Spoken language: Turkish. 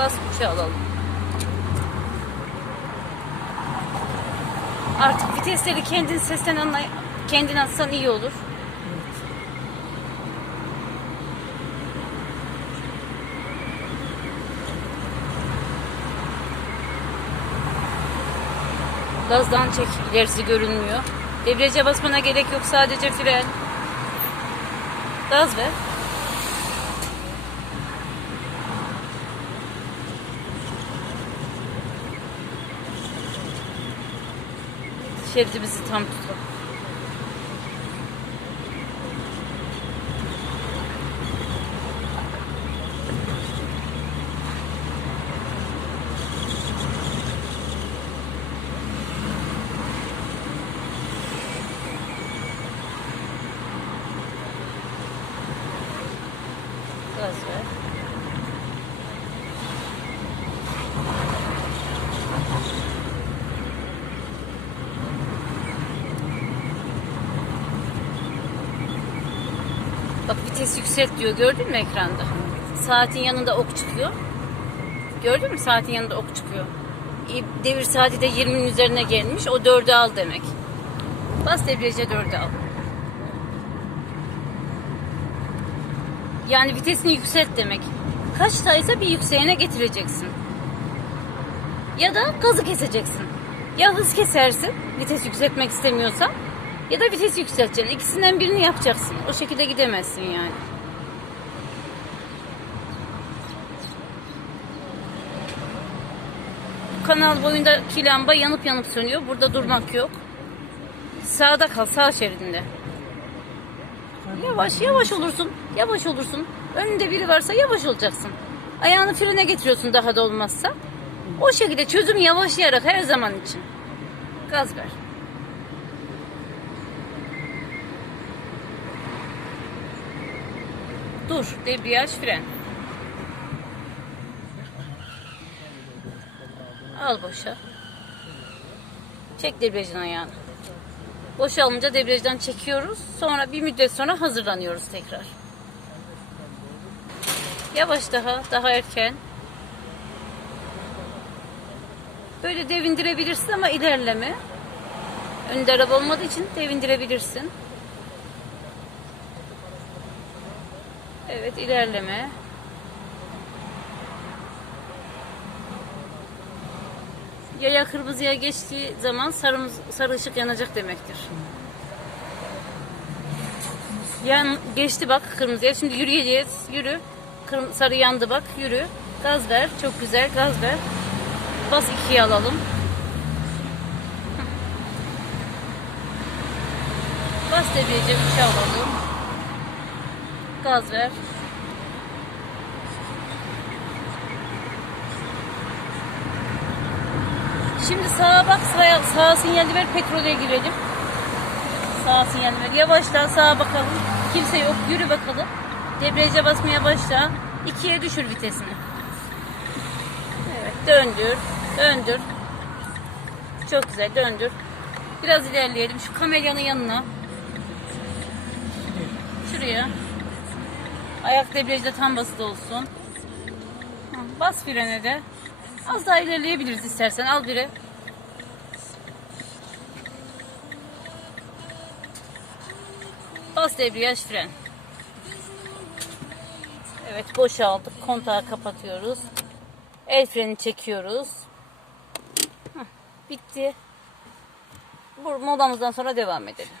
boşa alalım. Artık vitesleri kendin sesten anlay kendin atsan iyi olur. Gazdan çek, ilerisi görünmüyor. Debriyaja basmana gerek yok, sadece fren. Gaz ver. Şeridimizi tam tutalım. Gaz ver. Bak vites yükselt diyor. Gördün mü ekranda? Saatin yanında ok çıkıyor. Gördün mü saatin yanında ok çıkıyor. Devir saati de 20'nin üzerine gelmiş. O 4'ü al demek. Bas debriyaja 4'ü al. Yani vitesini yükselt demek. Kaçtaysa bir yükseğine getireceksin. Ya da gazı keseceksin. Ya hız kesersin vites yükseltmek istemiyorsan ya da vites yükselteceksin. İkisinden birini yapacaksın. O şekilde gidemezsin yani. Kanal boyundaki lamba yanıp yanıp sönüyor. Burada durmak yok. Sağda kal, sağ şeridinde. Yavaş yavaş olursun. Yavaş olursun. Önünde biri varsa yavaş olacaksın. Ayağını frene getiriyorsun daha da olmazsa. O şekilde çözüm yavaşlayarak her zaman için. Gaz ver. Dur. Debriyaj fren. Al boşa. Çek debriyajın ayağını. Boşalınca debriyajdan çekiyoruz. Sonra bir müddet sonra hazırlanıyoruz tekrar. Yavaş daha, daha erken. Böyle devindirebilirsin ama ilerleme. Önde araba olmadığı için devindirebilirsin. Evet ilerleme. Yaya kırmızıya geçtiği zaman sarımız, sarı ışık yanacak demektir. Yan, geçti bak kırmızıya. Şimdi yürüyeceğiz. Yürü. Kırm, sarı yandı bak. Yürü. Gaz ver. Çok güzel. Gaz ver. Bas ikiye alalım. Bas debriyaja üçe alalım. Gaz ver. Şimdi sağa bak, sağa, sağa sinyali ver, petrole girelim. Sağa sinyali ver. Yavaştan sağa bakalım. Kimse yok, yürü bakalım. Debriyaja basmaya başla. İkiye düşür vitesini. Evet, döndür, döndür. Çok güzel, döndür. Biraz ilerleyelim. Şu kamelyanın yanına. Şuraya. Ayak debriyajda tam basılı olsun. Bas frene de. Az daha ilerleyebiliriz istersen. Al biri. Bas debriyaj fren. Evet boşaldık. Kontağı kapatıyoruz. El freni çekiyoruz. Hah, bitti. Bu molamızdan sonra devam edelim.